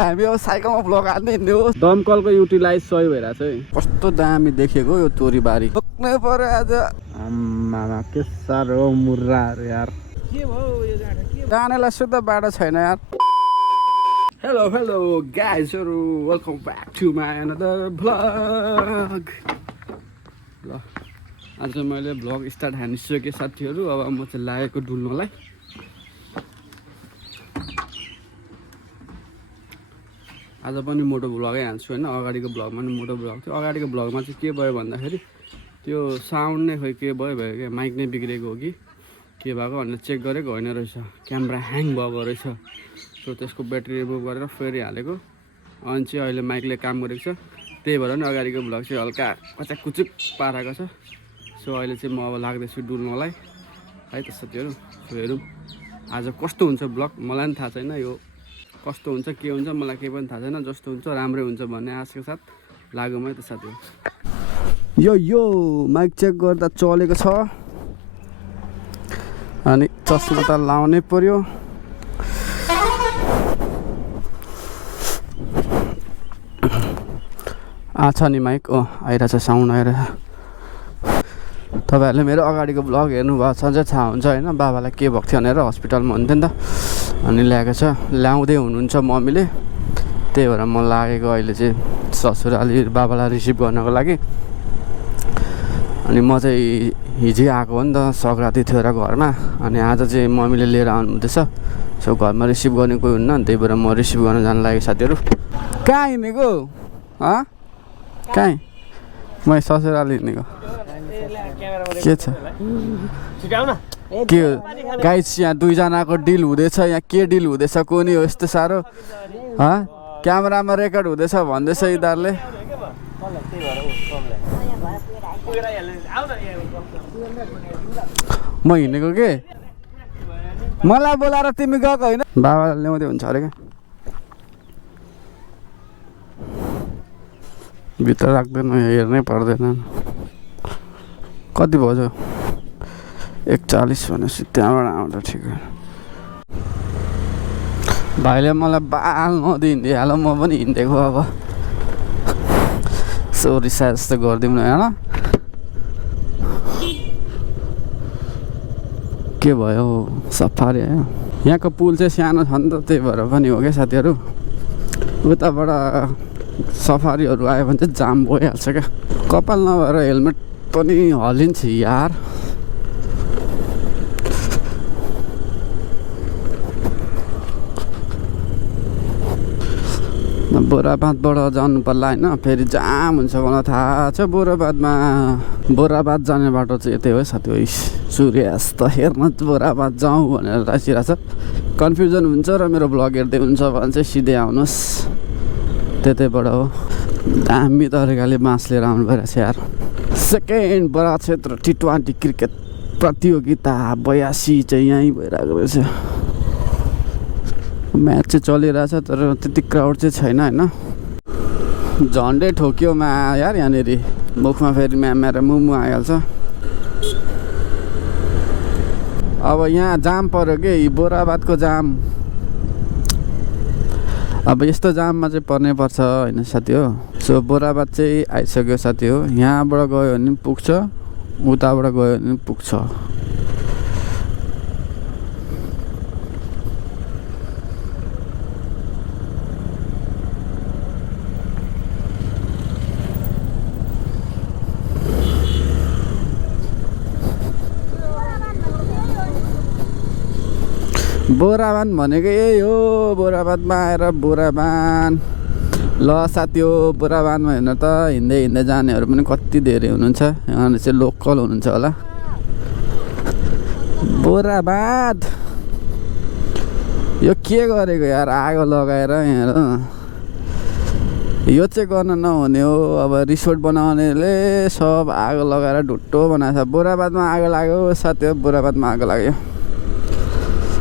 हामी अब साइकलमा ब्लग हान्दै हिँड्ने हो। दमकलको युटिलाइज सही भइरहेको छ है। कस्तो दामी देखेको यो तोरीबारी बोक्नै पर्यो आज। आम्मामा के साह्रो मुर्राहरू यार। के भयो यो जाँडा के जानेलाई शुद्ध बाटो छैन यार। हेलो हेलो गाइजहरू, welcome back to my another vlog. ल आज मैले भ्लग स्टार्ट हानिसकेँ साथीहरू। अब म चाहिँ लागेको डुल्नलाई। आज पनि मोटो भ्लगै हान्छु होइन। अगाडिको भ्लगमा पनि मोटो भ्लग थियो। अगाडिको भ्लगमा चाहिँ के भयो भन्दाखेरि त्यो साउन्ड नै खोइ के भयो क्या, माइक नै बिग्रेको हो कि के भएको भनेर चेक गरेको होइन रहेछ। क्यामेरा ह्याङ भएको रहेछ। सो त्यसको ब्याट्री रिमुभ गरेर फेरि हालेको, अनि चाहिँ अहिले माइकले काम गरेको छ। त्यही भएर नि अगाडिको भ्लग चाहिँ हल्का कचाककुचुक पारेको छ। सो अहिले चाहिँ म अब लाग्दैछु डुल्नलाई है त साथीहरू। सो हेरौँ आज कस्तो हुन्छ भ्लग, मलाई पनि थाहा छैन। यो कस्तो हुन्छ के हुन्छ मलाई केही पनि थाहा छैन। जस्तो हुन्छ राम्रै हुन्छ भन्ने आशको साथ लागौँ है त साथीहरू। यो माइक चेक गर्दा चलेको छ, अनि चस्मा त लाउनै पर्यो। छ नि माइक, आइरहेछ, साउन्ड आइरहेछ। तपाईँहरूले मेरो अगाडिको भ्लग हेर्नुभएको छ चाहिँ थाहा हुन्छ होइन। बाबालाई के भएको थियो भनेर हस्पिटलमा हुन्थ्यो नि त, अनि ल्याएको छ, ल्याउँदै हुनुहुन्छ मम्मीले। त्यही भएर म लागेको अहिले चाहिँ ससुराली बाबालाई रिसिभ गर्नको लागि। अनि म चाहिँ हिजै आएको हो नि त, सङ्क्रान्ति थियो र घरमा। अनि आज चाहिँ मम्मीले लिएर आउनुहुँदैछ। सो घरमा रिसिभ गर्ने कोही हुन्न, त्यही भएर म रिसिभ गर्न जानु लागेको साथीहरू। कहाँ हिँडेको कहाँ? म ससुराली हिँडेको। के छ के गाइस, यहाँ दुईजनाको डिल हुँदैछ। यहाँ के डिल हुँदैछ कोनी हो यस्तो साह्रो? क्यामेरामा रेकर्ड हुँदैछ भन्दैछ यिनीहरूले। म हिँडेको के, मलाई बोलाएर तिमी गएको होइन? बाबालाई ल्याउँदै हुन्छ अरे क्या। भित्र राख्दैन, हेर्नै पर्दैन। कति भयो? 41 भनेपछि त्यहाँबाट आउँदा ठिक हो। भाइले मलाई बाल नदी हिँडिहाल्यो, म पनि हिँडेको। अब सो रिसा जस्तो गरिदिउँ न होइन। के भयो सफारी आयो। यहाँको पुल चाहिँ सानो छ नि त, त्यही भएर पनि हो क्या साथीहरू। उताबाट सफारीहरू आयो भने चाहिँ जाम भइहाल्छ क्या। कपाल नभएर हेलमेट पनि हलिन्छ यार। बोराबादबाट जानु पर्ला होइन, फेरि जाम हुन्छ मलाई थाहा छ। बोराबाद जाने बाटो चाहिँ यतै हो साथी हो। सूर्यास्त हेर्न बोराबाद जाउँ भनेर राखिरहेको छ। कन्फ्युजन हुन्छ र मेरो भ्लग हेर्दै हुन्छ भने चाहिँ सिधै आउनुहोस्, त्यतैबाट हो। दामी तरिकाले बाँस लिएर आउनु भइरहेछ यार। सेकेन्ड बडा क्षेत्र T20 क्रिकेट प्रतियोगिता 82 चाहिँ यहीँ भइरहेको रहेछ। म्याच चाहिँ चलिरहेछ तर त्यति क्राउड चाहिँ छैन होइन। झन्डै ठोक्यो मा यार यहाँनिर। मुखमा फेरि म्यामेर मुमु आइहाल्छ। अब यहाँ जाम पर्यो कि बोराबादको जाम। अब यस्तो जाममा चाहिँ पर्नै पर्छ होइन साथी हो। सो बोराबाद चाहिँ आइसक्यो साथी हो। यहाँबाट गयो भने पनि पुग्छ, उताबाट गयो भने पनि पुग्छ। बोराबान भनेको यही हो। बोराबादमा आएर बोराबान। ल साथी हो, बोराबानमा हेर्नु त हिँड्दै हिँड्दै जानेहरू पनि कति धेरै हुनुहुन्छ। यहाँ चाहिँ लोकल हुनुहुन्छ होला। बोराबाद यो के गरेको यार, आगो लगाएर यहाँ। यो चाहिँ गर्न नहुने हो। अब रिसोर्ट बनाउनेले सब आगो लगाएर ढुट्टो बनाएछ। बोराबादमा आगो लाग्यो साथी हो, बोराबादमा आगो लाग्यो।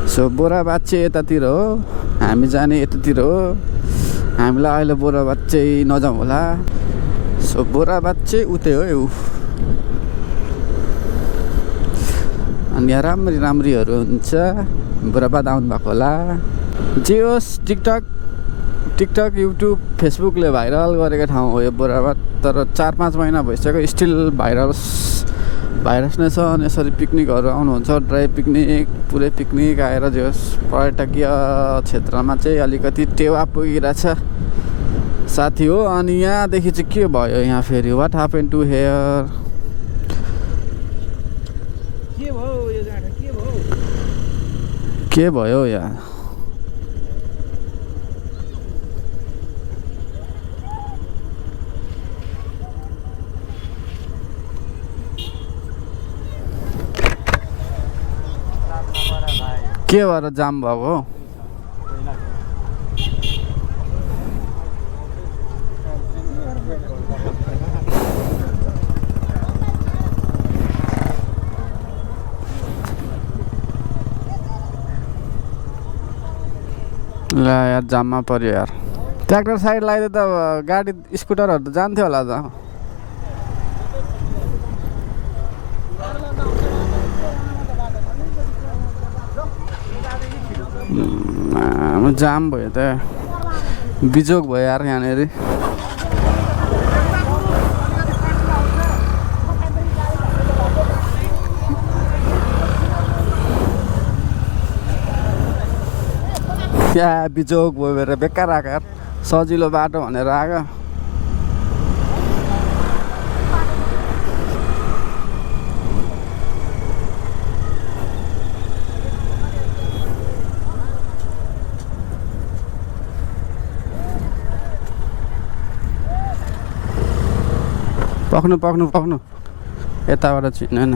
सो बोराबाद चाहिँ यतातिर हो, हामी जाने यतातिर हो। हामीलाई अहिले बोराबाद चाहिँ नजाउँ होला। सो बोराबाद चाहिँ उतै हो यो। अनि यहाँ राम्रीहरू हुन्छ। बोराबाद आउनु भएको होला। जे होस्, टिकटक टिकटक युट्युब फेसबुकले भाइरल गरेको ठाउँ हो यो बोराबाद, तर 4-5 महिना भइसक्यो स्टिल भाइरस नै छ। अनि यसरी पिकनिकहरू आउनुहुन्छ, ड्राई पिकनिक, पुरै पिकनिक आएर जे होस् पर्यटकीय क्षेत्रमा चाहिँ अलिकति टेवा पुगिरहेछ साथी हो। अनि यहाँदेखि चाहिँ के भयो यहाँ फेरि, वाट ह्यापन टु हेयर, के भयो यो गाँठा के भयो? के भयो यहाँ? के भएर जाम भएको हो? ल यार जाममा पर्यो यार। ट्र्याक्टर साइड लगाइदियो त गाडी स्कुटरहरू त जान्थ्यो होला त। जाम भयो त, बिजोग भयो यार यहाँनिर। क्या बिजोग भयो भनेर बेकार आएको यार, सजिलो बाटो भनेर आएको। पक्नु यताबाट चिन्दैन।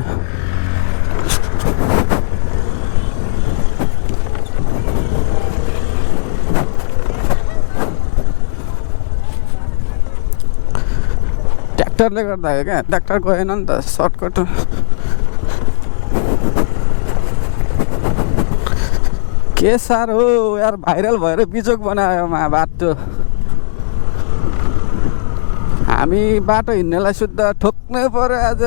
ट्र्याक्टरले गर्दा हो क्या, ट्र्याक्टर गएन नि त सर्टकट। के साह्रो यार, भाइरल भएर बिजोग बनायो बाटो। हामी बाटो हिँड्नेलाई शुद्ध ठोक्नै पर्यो आज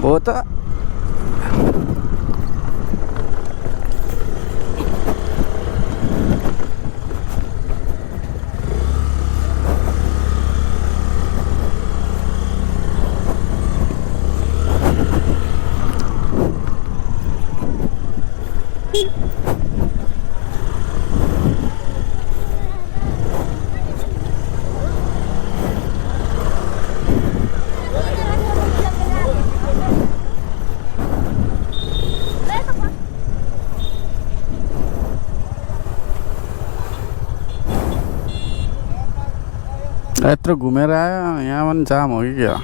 हो त। यत्रो घुमेर आयो, यहाँ पनि जाम हो कि क्या?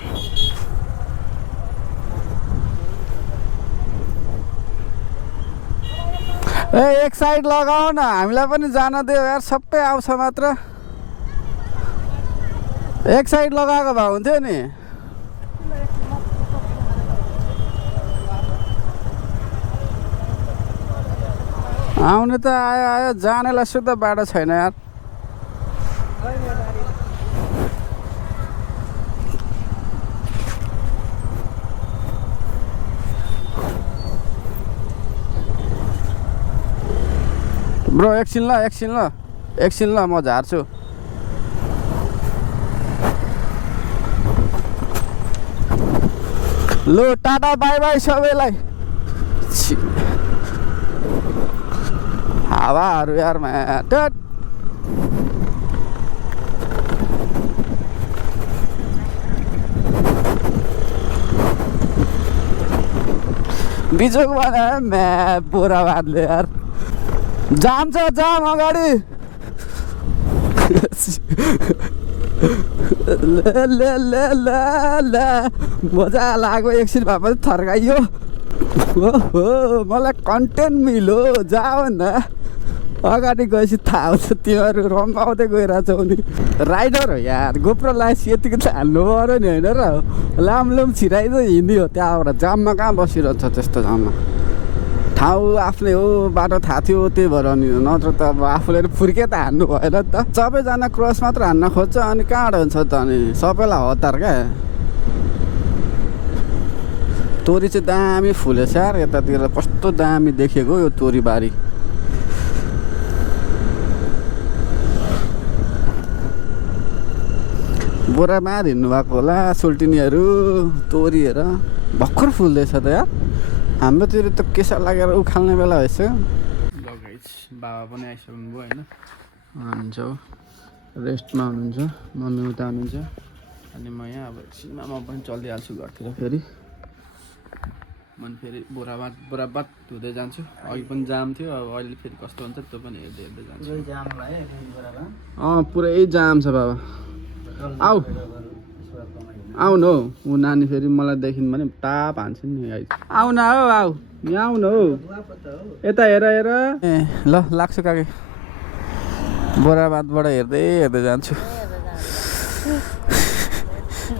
ए एक साइड लगाऊ न, हामीलाई पनि जान दियो यार, सबै आउँछ मात्र। एक साइड लगाएको भए हुन्थ्यो नि। आउने त आयो, जानेलाई शुद्ध बाटो छैन यार। ब्रो एकछिन ल म झार्छु। लो टाटा बाई बाई सबैलाई। हावाहरू यार म्याट। बिजोग बनायो म्या बोराबादले यार। जाम छ, जाम अगाडि। ल मजा लाग्यो, एकछिन भए पनि थर्काइयो। ओहो मलाई कन्टेन्ट मिल्यो, जाऊ न। अगाडि गएपछि थाहा हुन्छ तिमीहरू रमाउँदै गइरहेछौ नि। राइडर हो यार, गोप्रो लाएपछि यतिको त हाल्नु पऱ्यो नि होइन र। लामलुम छिराइदियो हिँड्यो, त्यहाँबाट जाममा कहाँ बसिरहन्छ त्यस्तो जाममा। ठाउँ आफ्नै हो, बाटो थाहा थियो त्यही भएर नि, नत्र त अब आफूले फुर्के त हान्नु भएन नि त। सबैजना क्रस मात्र हान्न खोज्छ अनि कहाँबाट हुन्छ त, अनि सबैलाई हतार क्या। तोरी चाहिँ दामी फुलेछ यार, यतातिर कस्तो दामी देखेको यो तोरी बारी। बोराबार हिँड्नु भएको होला सोल्टिनीहरू तोरीहेर भर्खर फुल्दैछ त यार हाम्रोतिर त केसा लागेर उखाल्ने बेला भएछ बाबा पनि आइसक्नु भयो होइन हुनुहुन्छ रेस्टमा हुनुहुन्छ मम्मी उता हुनुहुन्छ अनि म यहाँ अब एकछिनमा म पनि चलिहाल्छु घरतिर फेरि म फेरि बोराबात हुँदै जान्छु अघि पनि जाम थियो अब अहिले फेरि कस्तो हुन्छ त्यो पनि हेर्दै हेर्दै जान्छु पुरै जाम छ बाबा आऊ आऊ न हौ ऊ नानी फेरि मलाई देखिन् भने टाप हान्छ नि आऊ न हौ आऊ यहाँ आऊ न हौ यता हेर हेर ए ल लाग्छु काके बोराबादबाट हेर्दै हेर्दै जान्छु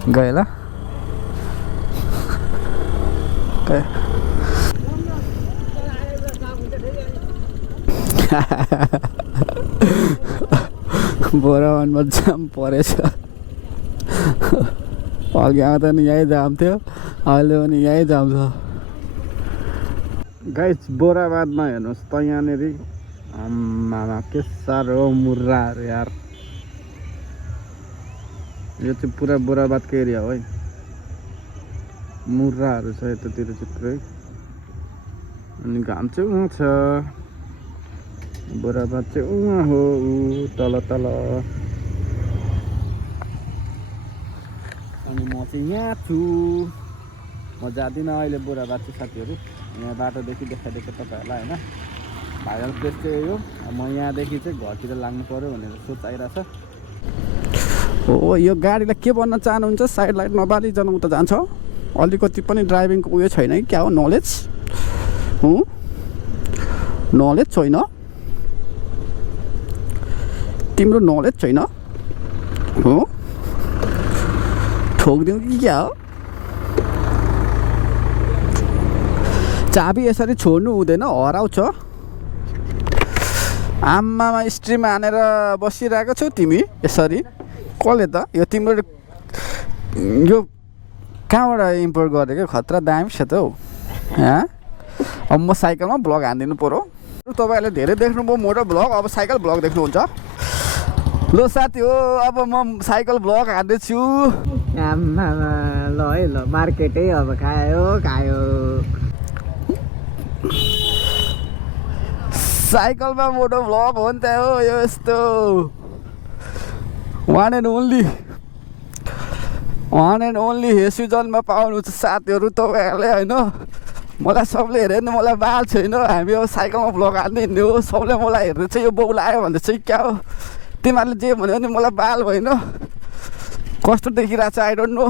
गए ल बोराबादमा जाम परेछ अघि आउँदा नि यहीँ जाम थियो अहिले पनि यहीँ जाम छ गाइस बोराबादमा हेर्नुहोस् त यहाँनिर आम्मामा के साह्रो मुर्राहरू यार यो चाहिँ पुरा बोराबादको एरिया हो है मुर्राहरू छ यतातिर चाहिँ पुरै अनि घाम चाहिँ उहाँ छ बोराबाद चाहिँ उहाँ हो तल तल अनि म चाहिँ यहाँ छु म जाँदिनँ अहिले बोराबाद चाहिँ साथीहरू यहाँ बाटोदेखि देखाइदिएको तपाईँहरूलाई होइन भाइरल प्लेस चाहिँ यो म यहाँदेखि चाहिँ घरतिर लाग्नु पऱ्यो भनेर सोच आइरहेछ हो यो गाडीलाई के भन्न चाहनुहुन्छ साइड लाइट नबालिकन उता जान्छ अलिकति पनि ड्राइभिङको उयो छैन कि क्या हो नलेज नलेज छैन तिम्रो नलेज छैन हो ठोकिदिउँ कि क्या हो चाबी यसरी छोड्नु हुँदैन हराउँछ आम्मामा स्ट्रिम हानेर बसिरहेको छौ तिमी यसरी कसले त यो तिम्रो यो कहाँबाट इम्पोर्ट गरेको खतरा दामी छ त हौ अब म साइकलमा ब्लग हानिदिनु पऱ्यो तपाईँहरूले धेरै देख्नुभयो मोटो ब्लग अब साइकल ब्लग देख्नुहुन्छ ल साथी हो अब म साइकल ब्लग हान्दैछु आम्मामा ल है ल मार्केटै अब खायो साइकलमा मोटो ब्लग हो नि त हो यो यस्तो वान एन्ड ओन्ली हेसुजनमा पाउनुहुन्छ साथीहरू तपाईँहरूले होइन मलाई सबले हेऱ्यो भने मलाई बाल छैन हामी अब साइकलमा ब्लग हान्दै हिँड्ने हो सबले मलाई हेर्दै चाहिँ यो बाउ लाग्यो भन्दै चाहिँ क्या हो तिमीहरूले जे भन्यो भने मलाई बाल भएन कस्तो देखिरहेको छ आई डोन्ट नो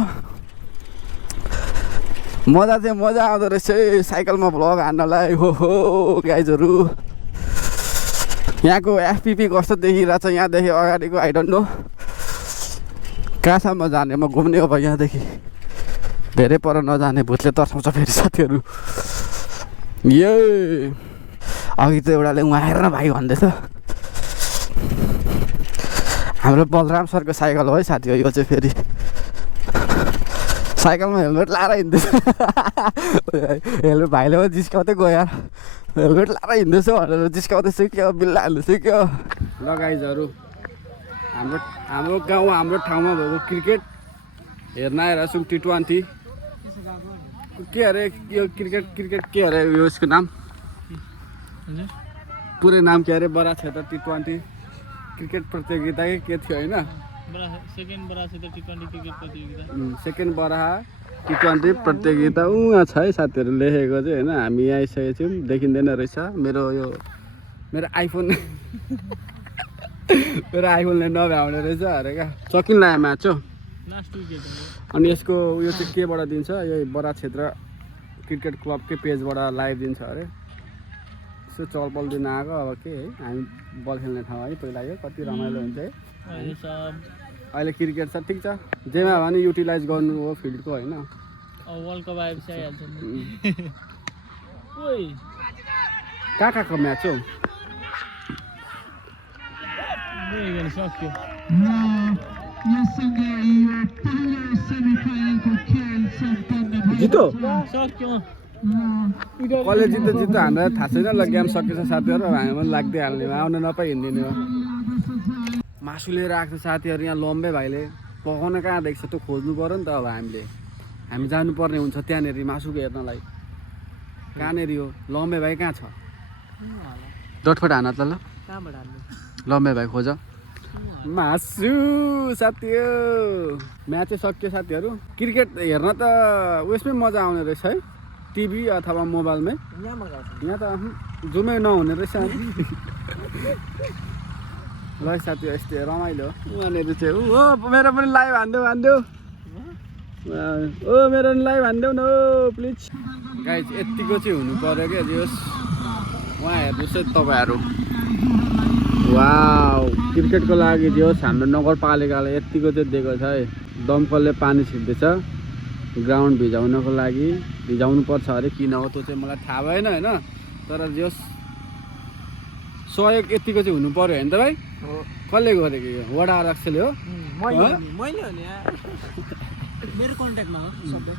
मजा आउँदो रहेछ साइकलमा ब्लग हान्नलाई हो गाइजहरू यहाँको एफपिपी कस्तो देखिरहेको छ यहाँदेखि अगाडिको आई डोन्ट नो कहाँसम्म जाने म घुम्ने अब यहाँदेखि धेरै पर नजाने भुतले तर्साउँछ फेरि साथीहरू ए अघि त एउटाले उहाँ आएर भाइ भन्दैछ हाम्रो बलराम सरको साइकल हो है साथी हो यो चाहिँ फेरि साइकलमा हेलमेट लाएर हिँड्दैछ हेलमेट भाइले पनि जिस्काउँदै गयो यार हेलमेट लाएर हिँड्दैछ भनेर जिस्काउँदैछ क्या बिल्ला हाल्दैछ क्या ल गाइजहरू हाम्रो गाउँ हाम्रो ठाउँमा भएको क्रिकेट हेर्न आइरहेको छौँ T20 के अरे यो क्रिकेट के अरे यो यसको नाम पुरै नाम के अरे बरा क्षेत्र T20 क्रिकेट प्रतियोगिता के थियो होइन सेकेन्ड बराहा T20 प्रतियोगिता उहाँ छ है साथीहरू लेखेको चाहिँ होइन हामी यहाँ आइसकेको छौँ देखिँदैन रहेछ मेरो आइफोनले नभ्याउने रहेछ अरे क्या सकिन लाग्यो म्याच हो अनि यसको उयो चाहिँ केबाट दिन्छ यो बरा क्षेत्र क्रिकेट क्लबकै पेजबाट लाइभ दिन्छ अरे यसो चलपल दिन आएको अब के है हामी बल खेल्ने ठाउँ है पहिला यो कति रमाइलो हुन्छ है अहिले क्रिकेट छ ठिक छ जेमा भने युटिलाइज गर्नु हो फिल्डको होइन वर्ल्ड कप आएपछि आइहाल्छ कहाँको म्याच हो सक्यो जितो सक्यो कसले जित्तो हामीलाई थाहा छैन ल गेम सकेछ साथीहरू हामी पनि लाग्दै हाल्ने आउन नपाइ हिँडिदिने हो मासु लिएर आएको छ साथीहरू यहाँ लम्बे भाइले पकाउन कहाँ देख्छ त्यो खोज्नु पऱ्यो नि त अब हामी जानुपर्ने हुन्छ त्यहाँनिर मासुको हेर्नलाई कहाँनिर हो लम्बे भाइ कहाँ छ डटफट हान त ल कहाँबाट हाल्नु लम्बे भाइ खोज मासु साथी हो म्याचै सक्यो साथीहरू क्रिकेट हेर्न त उयसमै मजा आउने रहेछ है टिभी अथवा मोबाइलमै यहाँ मगाउँछ यहाँ त जुमै नहुने रहेछ ल साथी यस्तो रमाइलो उहाँनिर चाहिँ ओ मेरो पनि लाइभ हानिदेऊ ओ मेरो पनि लाइभ हानिदेऊ न प्लिज गाइज यत्तिको चाहिँ हुनु पऱ्यो क्या जे होस् उहाँ हेर्नुहोस् है तपाईँहरू वाउ क्रिकेटको लागि जे होस् हाम्रो नगरपालिकाले यत्तिको चाहिँ दिएको छ है दमकलले पानी छिर्दैछ ग्राउन्ड भिजाउनको लागि भिजाउनु पर्छ अरे किन हो त्यो चाहिँ मलाई थाहा भएन होइन तर जे होस् सहयोग यतिको चाहिँ हुनु पर्यो होइन त भाइ कसले गरेको यो वडा अध्यक्षले हो मैले हो नि मेरो कन्ट्याक्टमा हो सबै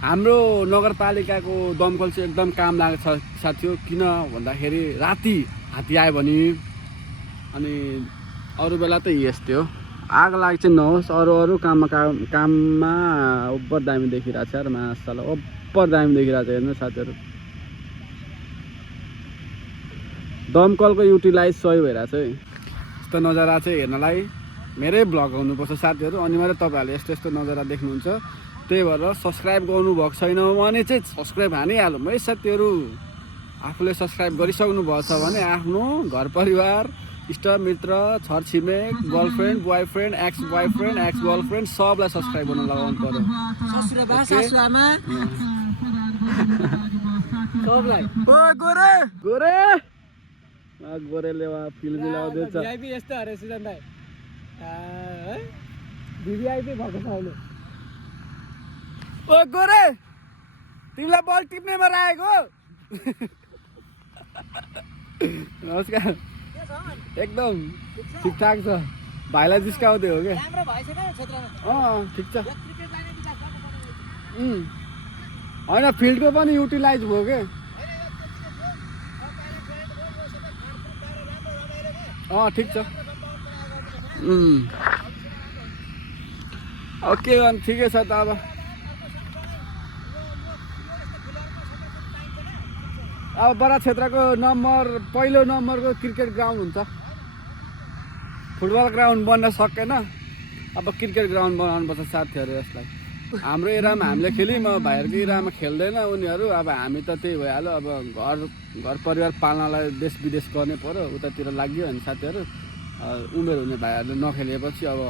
हाम्रो नगरपालिकाको दमकल चाहिँ एकदम काम लाग्छ साथी हो किन भन्दाखेरि राति हात्ती आयो भने अनि अरू बेला त यस्तै हो आग लागि चाहिँ नहोस् अरू काममा ओभर दामी देखिरहेको छ यार मासाला ओभर दामी देखिरहेको छ हेर्नु साथीहरू दमकलको युटिलाइज सही भइरहेको छ है यस्तो नजारा चाहिँ हेर्नलाई मेरै भ्लग आउनुपर्छ साथीहरू अनि मात्रै तपाईँहरूले यस्तो यस्तो नजारा देख्नुहुन्छ त्यही भएर सब्सक्राइब गर्नुभएको छैन भने चाहिँ सब्सक्राइब हानिहालौँ है साथीहरू आफूले सब्सक्राइब गरिसक्नु भएको छ भने आफ्नो घर परिवार इष्टमित्र छरछिमेक गर्लफ्रेन्ड बोयफ्रेन्ड एक्स गर्लफ्रेन्ड सबलाई सब्सक्राइब गर्न लगाउनु पर्यो गोरेले फिल्म मिलाउँदैछ यस्तो अरे सुजन भाइ भिभिआइपी भएको छ अहिले ओ गोरे तिमीलाई बल टिप्नेमा राखेको नमस्कार एकदम ठिकठाक छ भाइलाई जिस्काउँदै हो क्या ठिक छ होइन फिल्डको पनि युटिलाइज भयो क्या ठिक छ ओके अनि ठिकै छ त अब बडा क्षेत्रको पहिलो नम्बरको क्रिकेट ग्राउन्ड हुन्छ फुटबल ग्राउन्ड बन्न सकेन अब क्रिकेट ग्राउन्ड बनाउनुपर्छ साथीहरू यसलाई हाम्रो एरामा हामीले खेल्यौँ अब भाइहरूको एरामा खेल्दैन उनीहरू अब हामी त त्यही भइहाल्यो अब घर परिवार पाल्नलाई देश विदेश गर्ने पऱ्यो उतातिर लाग्यो अनि साथीहरू उमेर हुने भाइहरूले नखेलेपछि अब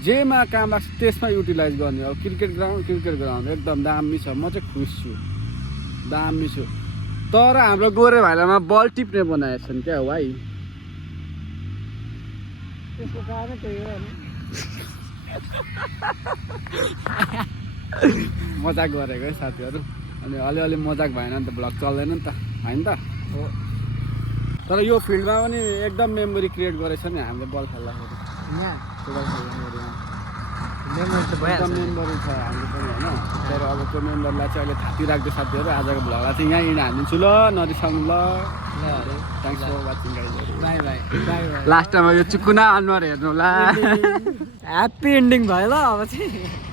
जेमा काम लाग्छ त्यसमा युटिलाइज गर्ने अब क्रिकेट ग्राउन्ड एकदम दामी छ म चाहिँ खुस छु दामी छु तर हाम्रो गोरे भाइलामा बल टिप्ने बनाएका छन् क्या भाइ त्यसको कारण त्यही हो मजाक गरेको है साथीहरू अनि अलिअलि मजाक भएन नि त भ्लग चल्दैन नि त होइन त हो तर यो फिल्डमा पनि एकदम मेमोरी क्रिएट गरेछ नि हामीले बल खेल्दाखेरि फुटबल खेल्दाखेरि एकदम मेम्बरी छ हाम्रो पनि होइन तर अब त्यो मेम्बरलाई चाहिँ अहिले थाती राख्दै साथीहरू आजको भ्लगलाई चाहिँ यहीँ हानिदिन्छु ल नरिसाउनु ल थ्याङ्क्स फर वाचिङ गाइजहरू बाई बाई लास्टमा यो चुकुना अनुहार हेर्नु होला ह्याप्पी एन्डिङ भयो ल अब चाहिँ